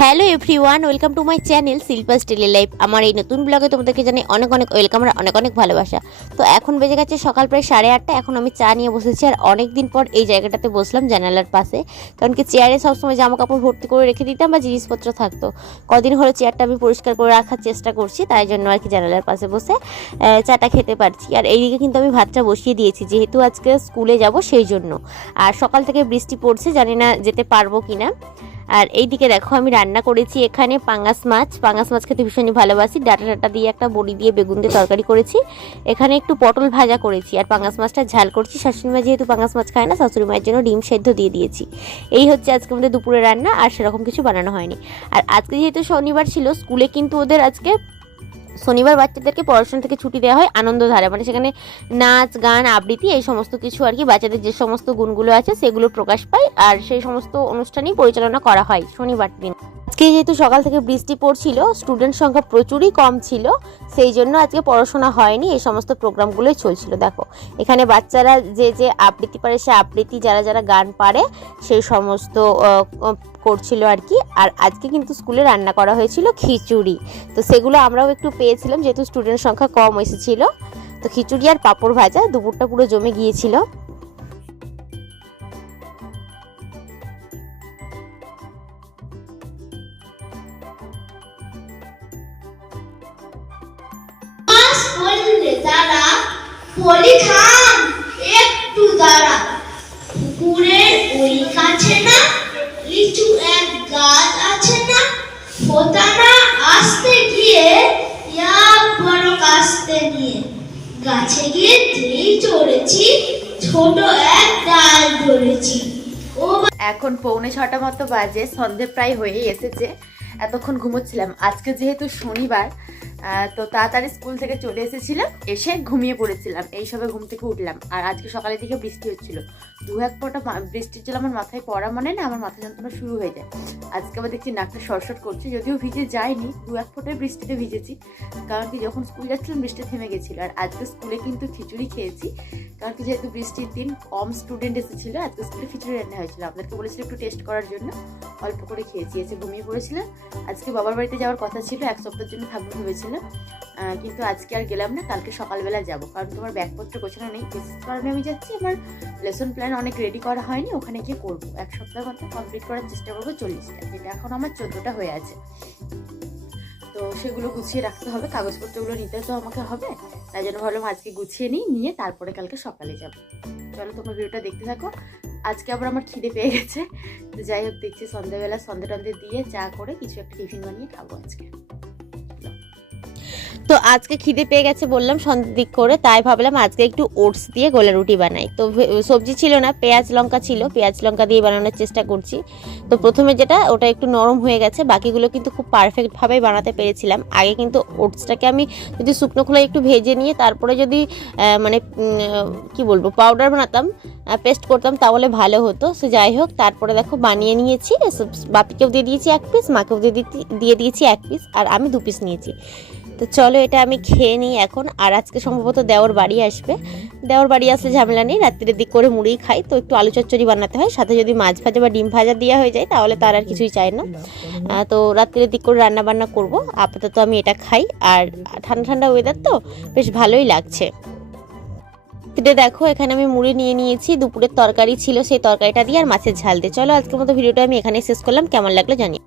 Hello everyone welcome to my channel Shilpa's daily life আমার এই নতুন ব্লগে তোমাদেরকে জানাই অনেক অনেক ওয়েলকাম আর অনেক অনেক ভালোবাসা। তো এখন বেজে গেছে সকাল প্রায় সাড়ে আটটা, এখন আমি চা নিয়ে বসেছি আর অনেক দিন পর এই জায়গাটাতে বসলাম জানালার পাশে। কারণ কি চেয়ারে সবসময় জামা কাপড় ভর্তি করে রেখে দিতাম বা জিনিসপত্র থাকতো। কদিন হলো চেয়ারটা আমি পরিষ্কার করে রাখার চেষ্টা করছি, তাই জন্য আর কি জানালার পাশে বসে চাটা খেতে পারছি। আর এইদিকে কিন্তু আমি ভাতটা বসিয়ে দিয়েছি, যেহেতু আজকে স্কুলে যাব সেই জন্য। আর সকাল থেকে বৃষ্টি পড়ছে, জানি না যেতে পারব কিনা। আর এইদিকে দেখো, আমি রান্না করেছি এখানে পাঙ্গাস মাছ। পাঙ্গাস মাছ খেতে ভীষণই ভালোবাসি। ডাটা ডাটা দিয়ে একটা বড়ি দিয়ে বেগুন দিয়ে তরকারি করেছি। এখানে একটু পটল ভাজা করেছি আর পাঙ্গাস মাছটা ঝাল করছি। শাশুড়ি মা যেহেতু পাঙ্গাস মাছ খায় না, শাশুড়ি মায়ের জন্য ডিম সেদ্ধ দিয়ে দিয়েছি। এই হচ্ছে আজকে আমাদের দুপুরে রান্না, আর সেরকম কিছু বানানো হয়নি। আর আজকে যেহেতু শনিবার ছিল, স্কুলে কিন্তু ওদের আজকে শনিবার বাচ্চাদেরকে পড়াশোনা থেকে ছুটি দেওয়া হয় আনন্দধারা। মানে সেখানে নাচ, গান, আবৃত্তি এই সমস্ত কিছু আর কি বাচ্চাদের যে সমস্ত গুণগুলো আছে সেগুলো প্রকাশ পায় আর সেই সমস্ত অনুষ্ঠানই পরিচালনা করা হয় শনিবার দিন। আজকে যেহেতু সকাল থেকে বৃষ্টি পড়ছিল স্টুডেন্ট সংখ্যা প্রচুরই কম ছিল, সেই জন্য আজকে পড়াশোনা হয়নি, এই সমস্ত প্রোগ্রামগুলোই চলছিল। দেখো, এখানে বাচ্চারা যে যে আবৃত্তি পারে, সে আবৃত্তি, যারা যারা গান পারে, সেই সমস্ত করছিল আর কি। আর আজকে কিন্তু স্কুলে রান্না করা হয়েছিল খিচুড়ি। তো সেগুলো আমরাও একটু পেয়েছিলাম, যেহেতু স্টুডেন্ট সংখ্যা কম এসেছিল। তো খিচুড়ি আর পাঁপড় ভাজা, দুপুরটা পুরো জমে গিয়েছিল। বলি খান একটু দাঁড়া। পুকুরের ওই কাছে না, লিচু এক গাছ আছে না ফোতানা আসতে গিয়ে বড় কাস্তে নিয়ে। গাছে গিয়ে যেই চড়েছি, ছোট এক ডাল ধরেছি। ও এখন পৌনে ছটা মতো বাজে, সন্ধে প্রায় হয়ে এসেছে। এতক্ষণ ঘুমোচ্ছিলাম। আজকে যেহেতু শনিবার তো তাড়াতাড়ি স্কুল থেকে চলে এসেছিলাম, এসে ঘুমিয়ে পড়েছিলাম। এই সবে ঘুম থেকে উঠলাম। আর আজকে সকালের দিকে বৃষ্টি হচ্ছিল। দু এক ফোঁটা বৃষ্টির জল আমার মাথায় পড়া মানে না, আমার মাথা যন্ত্রণা শুরু হয়ে যায়। আজকে আবার দেখছি নাকটা সরসর করছে, যদিও ভিজে যায়নি, দু এক ফোঁটায় বৃষ্টিতে ভিজেছি। কারণ কি, যখন স্কুল যাচ্ছিলাম, বৃষ্টি থেমে গেছিল। আর আজকে স্কুলে কিন্তু খিচুড়ি খেয়েছি। কারণ কি, যেহেতু বৃষ্টির দিন, কম স্টুডেন্ট এসেছিল, আজকে স্কুলে খিচুড়ি রান্না হয়েছিল। আপনাদেরকে বলেছিল একটু টেস্ট করার জন্য। অল্প করে খেয়েছি, এসে ঘুমিয়ে পড়েছিলাম। আজকে বাবার বাড়িতে যাওয়ার কথা ছিল, এক সপ্তাহের জন্য থাকব ভেবেছিলাম। আহ, কিন্তু আজকে আর গেলাম না কালকে সকালবেলা যাব। কারণ তোমার ব্যাগপত্র গোছানো নেই কারণে আমি যাচ্ছি। আমার লেসন প্ল্যান অনেক রেডি করা হয়নি ওখানে গিয়ে করব। এক সপ্তাহ মতো কমপ্লিট করার চেষ্টা করব চল্লিশটা যেটা এখন আমার চোদ্দোটা হয়ে আছে। তো সেগুলো গুছিয়ে রাখতে হবে কাগজপত্রগুলো নিতে তো আমাকে হবে। তাই জন্য ভাবলাম আজকে গুছিয়ে নিই নিয়ে তারপরে কালকে সকালে যাব। চলো তোমার ভিডিওটা দেখতে থাকো। আজকে আবার আমার খিদে পেয়ে গেছে। তো যাই হোক দেখছি সন্ধ্যাবেলা সন্ধ্যে টন্ধে দিয়ে চা করে কিছু একটা টিফিন বানিয়ে খাব আজকে। তো আজকে খিদে পেয়ে গেছে বললাম সন্ধ্যের দিক করে, তাই ভাবলাম আজকে একটু ওটস দিয়ে গোলা রুটি বানাই। তো সবজি ছিল না, পেঁয়াজ লঙ্কা ছিল, পেঁয়াজ লঙ্কা দিয়ে বানানোর চেষ্টা করছি। তো প্রথমে যেটা, ওটা একটু নরম হয়ে গেছে, বাকিগুলো কিন্তু খুব পারফেক্টভাবেই বানাতে পেরেছিলাম। আগে কিন্তু ওটসটাকে আমি যদি শুকনো খোলায় একটু ভেজে নিয়ে, তারপরে যদি মানে কি বলব পাউডার বানাতাম পেস্ট করতাম, তাহলে ভালো হতো। সে যাই হোক, তারপরে দেখো বানিয়ে নিয়েছি বাপিকেও দিয়ে দিয়েছি এক পিস মাকেও দিয়ে দিয়ে দিয়েছি এক পিস আর আমি দু পিস নিয়েছি। তো চলো এটা আমি খেয়ে নিই এখন। আর আজকে সম্ভবত দেওর বাড়ি আসবে। দেওর বাড়ি আসলে ঝামেলা নেই, রাত্রির দিক করে মুড়ি খাই। তো একটু আলু চচ্চড়ি বানাতে হয়, সাথে যদি মাছ ভাজা বা ডিম ভাজা দেওয়া হয়ে যায়, তাহলে তার আর কিছুই চায় না। তো রাত্রির দিক করে রান্না বান্না করব। আপাতত আমি এটা খাই। আর ঠান্ডা ঠান্ডা ওয়েদার তো বেশ ভালোই লাগছে। রাত্রিরে দেখো, এখানে আমি মুড়ি নিয়ে নিয়েছি। দুপুরের তরকারি ছিল, সেই তরকারিটা দিয়ে আর মাছের ঝাল দিয়ে। চলো আজকের মতো ভিডিওটা আমি এখানেই শেষ করলাম। কেমন লাগল জানি